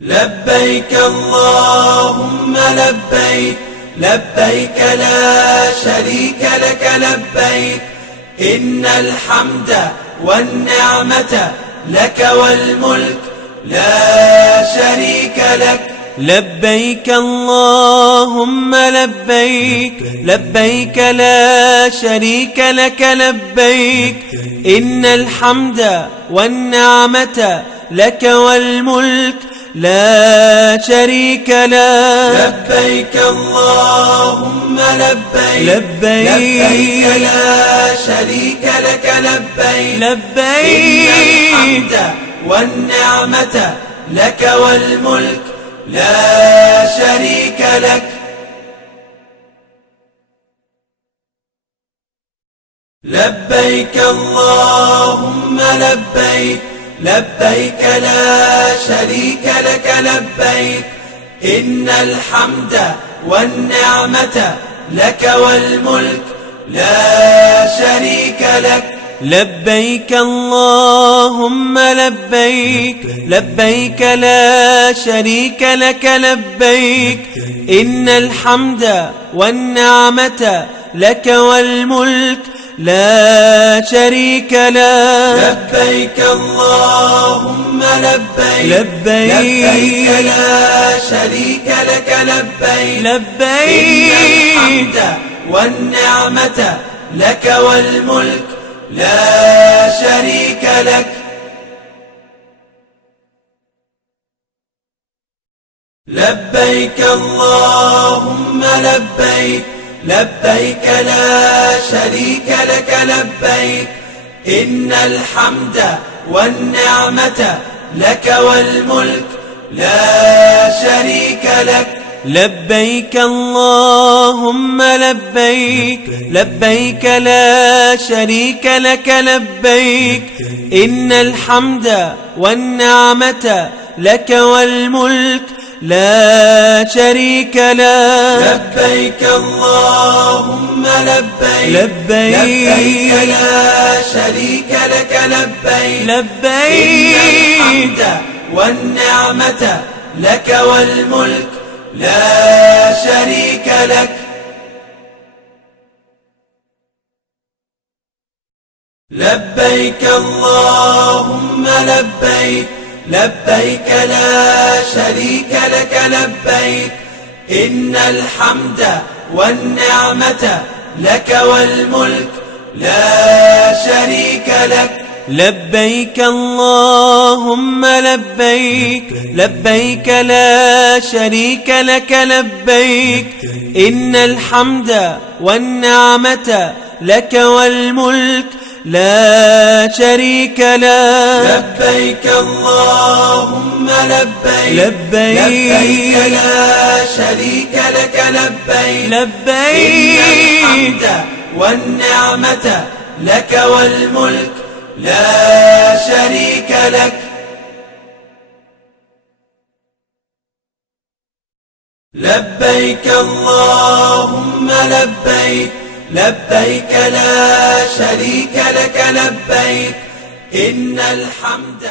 لبيك اللهم لبيك، لبيك لا شريك لك لبيك، إن الحمد والنعمة لك والملك لا شريك لك. لبيك اللهم لبيك، لبيك لا شريك لك لبيك، إن الحمد والنعمة لك والملك لا شريك لك. لبيك اللهم لبيك، لبيك لا شريك لك لبيك، لبيك إن الحمد والنعمة لك والملك لا شريك لك. لبيك اللهم لبيك، لبيك لا شريك لك لبيك، إن الحمد والنعمة لك والملك لا شريك لك. لبيك اللهم لبيك، لبيك لا شريك لك لبيك، إن الحمد والنعمة لك والملك لا شريك لك. لبيك اللهم لبيك، لبيك لا شريك لك لبيك، لبيك إن الحمد والنعمة لك والملك لا شريك لك. لبيك اللهم لبيك، لبيك لا شريك لك لبيك، إن الحمد والنعمة لك والملك لا شريك لك. لبيك اللهم لبيك، لبيك لا شريك لك لبيك، إن الحمد والنعمة لك والملك لا شريك لك. لبيك اللهم لبيك، لبيك لا شريك لك لبيك، لبيك إن الحمد والنعمة لك والملك لا شريك لك. لبيك اللهم لبيك، لبيك لا شريك لك لبيك، إن الحمد والنعمة لك والملك لا شريك لك. لبيك اللهم لبيك، لبيك لا شريك لك لبيك، إن الحمد والنعمة لك والملك لا شريك لك. لبيك اللهم لبيك، لبيك لا شريك لك لبيك، لبيك إن الحمد والنعمة لك والملك لا شريك لك. لبيك اللهم لبيك، لبيك لا شريك لك لبيك، إن الحمد